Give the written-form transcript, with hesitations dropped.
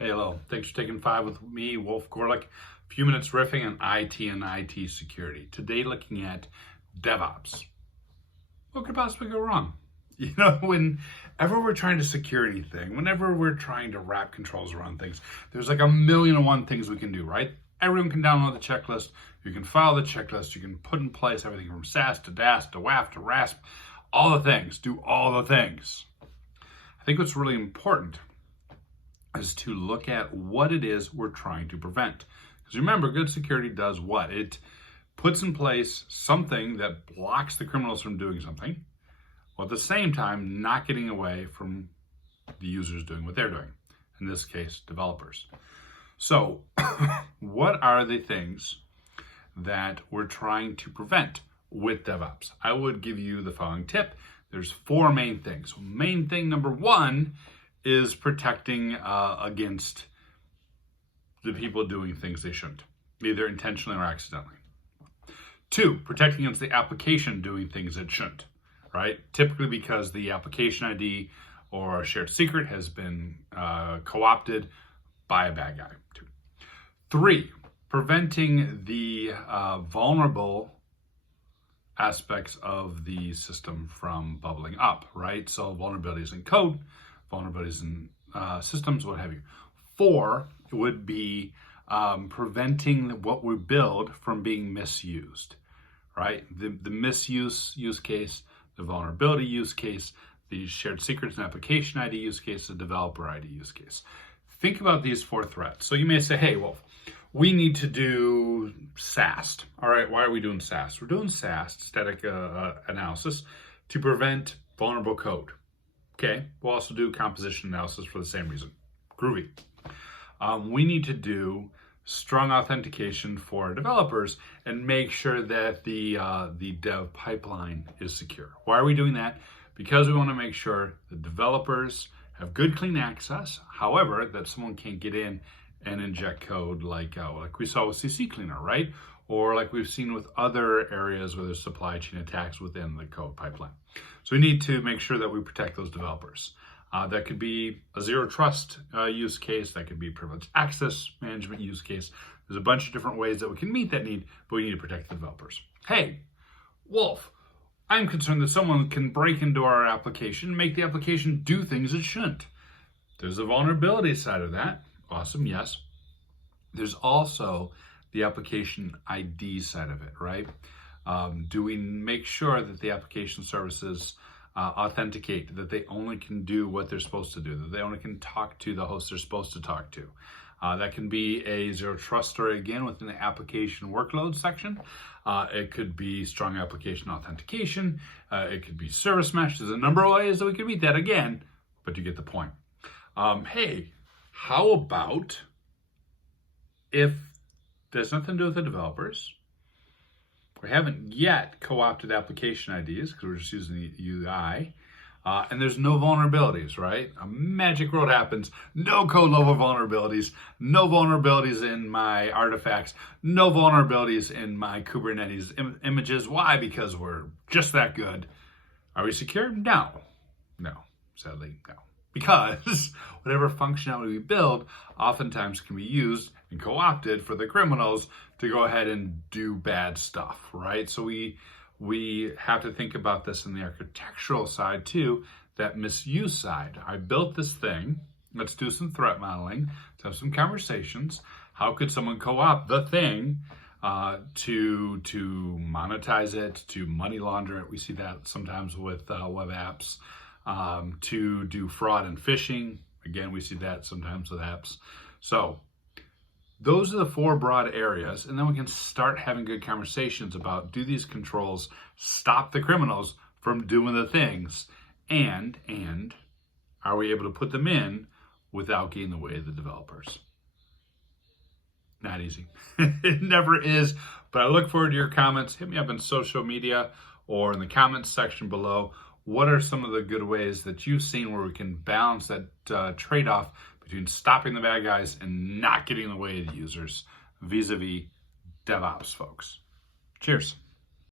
Hey, hello. Thanks for taking 5 with me, Wolf Gorlick. A few minutes riffing on IT and IT security. Today, looking at DevOps. What could possibly go wrong? Whenever we're trying to secure anything, whenever we're trying to wrap controls around things, there's like a million and one things we can do, right? Everyone can download the checklist. You can file the checklist. You can put in place everything from SAST to DAS to WAF to RASP. All the things. Do all the things. I think what's really important is to look at what it is we're trying to prevent. Because remember, good security does what? It puts in place something that blocks the criminals from doing something, while at the same time not getting away from the users doing what they're doing. In this case, developers. So, what are the things that we're trying to prevent with DevOps? I would give you the following tip. There's 4 main things. Main thing number 1 is protecting against the people doing things they shouldn't, either intentionally or accidentally. 2, protecting against the application doing things it shouldn't, right? Typically because the application ID or a shared secret has been co-opted by a bad guy. 3, preventing the vulnerable aspects of the system from bubbling up, right? So vulnerabilities in code, vulnerabilities in systems, what have you. 4 would be preventing what we build from being misused, right? The misuse use case, the vulnerability use case, the shared secrets and application ID use case, the developer ID use case. Think about these 4 threats. So you may say, hey, Wolf, we need to do SAST. All right, why are we doing SAST? We're doing SAST, static analysis, to prevent vulnerable code. Okay, we'll also do composition analysis for the same reason. Groovy. We need to do strong authentication for developers and make sure that the dev pipeline is secure. Why are we doing that? Because we want to make sure the developers have good, clean access. However, that someone can't get in and inject code like we saw with CC Cleaner, right? Or like we've seen with other areas where there's supply chain attacks within the code pipeline. So we need to make sure that we protect those developers. That could be a zero trust use case. That could be privileged access management use case. There's a bunch of different ways that we can meet that need, but we need to protect the developers. Hey, Wolf, I'm concerned that someone can break into our application and make the application do things it shouldn't. There's a vulnerability side of that. Awesome, yes. There's also the application ID side of it, right? Do we make sure that the application services authenticate, that they only can do what they're supposed to do, that they only can talk to the host they're supposed to talk to? That can be a zero trust story again within the application workload section. It could be strong application authentication. It could be service mesh. There's a number of ways that we can meet that again, but you get the point. Hey, how about if there's nothing to do with the developers, we haven't yet co-opted application IDs because we're just using the UI, and there's no vulnerabilities, right? A magic world happens, no code level vulnerabilities, no vulnerabilities in my artifacts, no vulnerabilities in my Kubernetes images. Why? Because we're just that good. Are we secure? No, sadly, no. Because whatever functionality we build oftentimes can be used and co-opted for the criminals to go ahead and do bad stuff, right? So we have to think about this in the architectural side too, that misuse side. I built this thing. Let's do some threat modeling. Let's have some conversations. How could someone co-opt the thing to monetize it, to money launder it? We see that sometimes with web apps. To do fraud and phishing. Again, we see that sometimes with apps. So those are the 4 broad areas, and then we can start having good conversations about, do these controls stop the criminals from doing the things, and are we able to put them in without getting in the way of the developers? Not easy. It never is, but I look forward to your comments. Hit me up on social media or in the comments section below. What are some of the good ways that you've seen where we can balance that trade-off between stopping the bad guys and not getting in the way of the users vis-a-vis DevOps folks? Cheers.